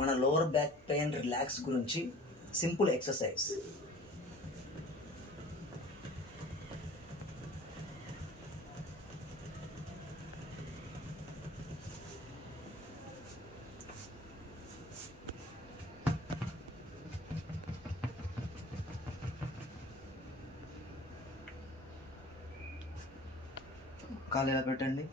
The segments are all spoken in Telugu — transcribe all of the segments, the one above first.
మన లోవర్ బ్యాక్ పెయిన్ రిలాక్స్ గురించి సింపుల్ ఎక్సర్సైజ్. కాలు ఇలా పెట్టండి.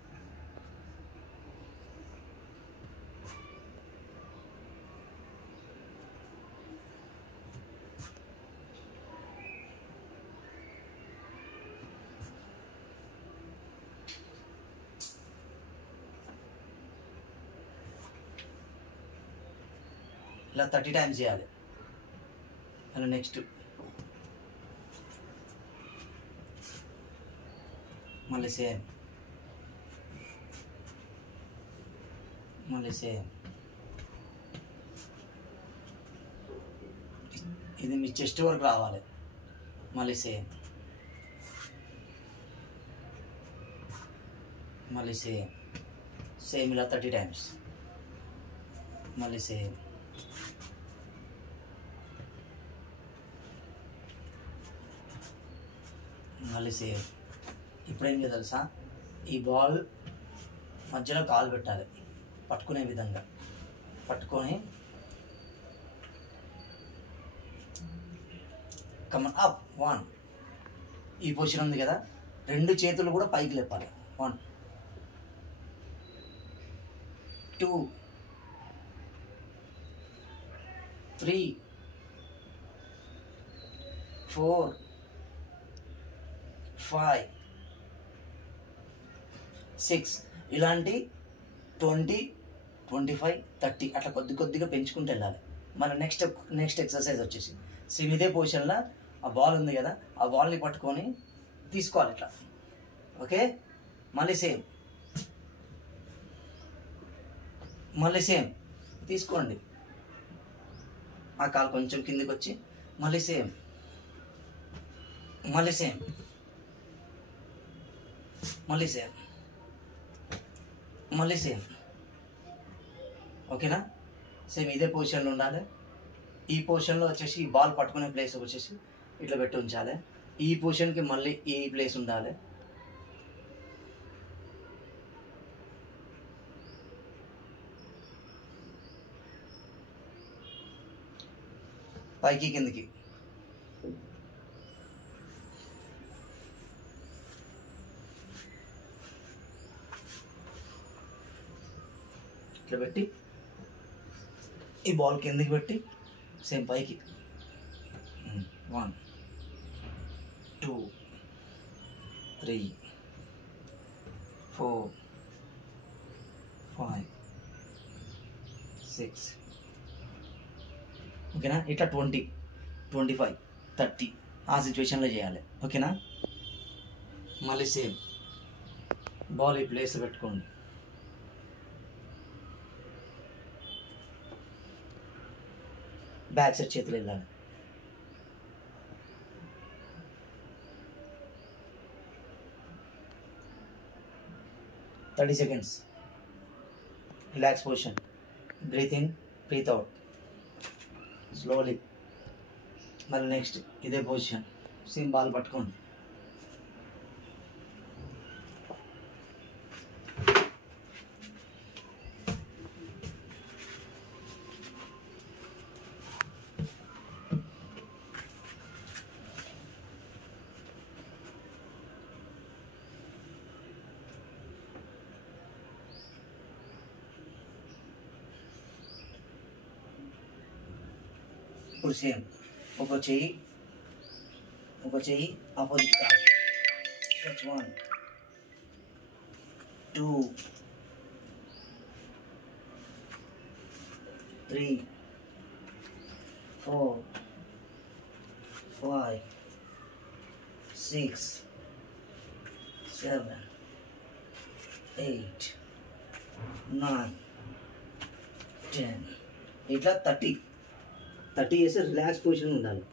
ఇలా 30 టైమ్స్ చేయాలి. అలా నెక్స్ట్ మళ్ళీ సేమ్, మళ్ళీ సేమ్. ఇది మీ చెస్ట్ వరకు రావాలి. మళ్ళీ సేమ్, మళ్ళీ సేమ్. సేమ్ ఇలా 30 టైమ్స్. మళ్ళీ సేమ్, మళ్ళీ సేమ్. ఇప్పుడు ఏం తెలుసా, ఈ బాల్ మధ్యలో కాలు పెట్టాలి, పట్టుకునే విధంగా పట్టుకొని కమన్ అప్. 1, ఈ పొజిషన్ ఉంది కదా, 2 చేతులు కూడా పైకి లేపాలి. 1, 2, 3, 4, 5, 6. ఇలాంటి 20, 25, 30 అట్లా కొద్దిగా పెంచుకుంటూ వెళ్ళాలి. మన నెక్స్ట్ ఎక్సర్సైజ్ వచ్చేసి సేమ్ ఇదే పొజిషన్లో ఆ బాల్ ఉంది కదా, ఆ బాల్ని పట్టుకొని తీసుకోవాలి ఇట్లా. ఓకే, మళ్ళీ సేమ్, మళ్ళీ సేమ్ తీసుకోండి. ఆ కాలు కొంచెం కిందికి వచ్చి మళ్ళీ సేమ్, మళ్ళీ సేమ్, మళ్ళీ సేమ్, మళ్ళీ సేమ్. ఓకేనా? సేమ్ ఇదే పొజిషన్లో ఉండాలి. ఈ పొజిషన్లో వచ్చేసి ఈ బాల్ పట్టుకునే ప్లేస్ వచ్చేసి ఇట్లా పెట్టి ఉంచాలి. ఈ పొజిషన్కి మళ్ళీ ఈ ప్లేస్ ఉండాలి. పైకి కిందికి. ఇట్లా పెట్టి ఈ బాల్ కిందికి పెట్టి సేమ్ పైకి. 1, 2, 3, 4, 5, 6. ఓకేనా? ఇట్లా 20, 25, 30 ఆ సిచ్యువేషన్లో చేయాలి. ఓకేనా? మళ్ళీ సేమ్ బాల్ ఈ ప్లేస్ పెట్టుకోండి. బ్యాక్ సైడ్ చేతులు వెళ్ళాలి. Thirty seconds relax position. Breathe in, breathe out slowly. మళ్ళీ నెక్స్ట్ ఇదే పొజిషన్, సేమ్ బాల్ పట్టుకోండి. ఇప్పుడు సేమ్ ఒక చెయ్యి ఆపోజిట్ కాదు. 1, 2, 3, 4, 5, 6, 7, 8, 9, 10. ఇట్లా 30 చేస్తే రిలాక్స్ పొజిషన్ ఉండాలి.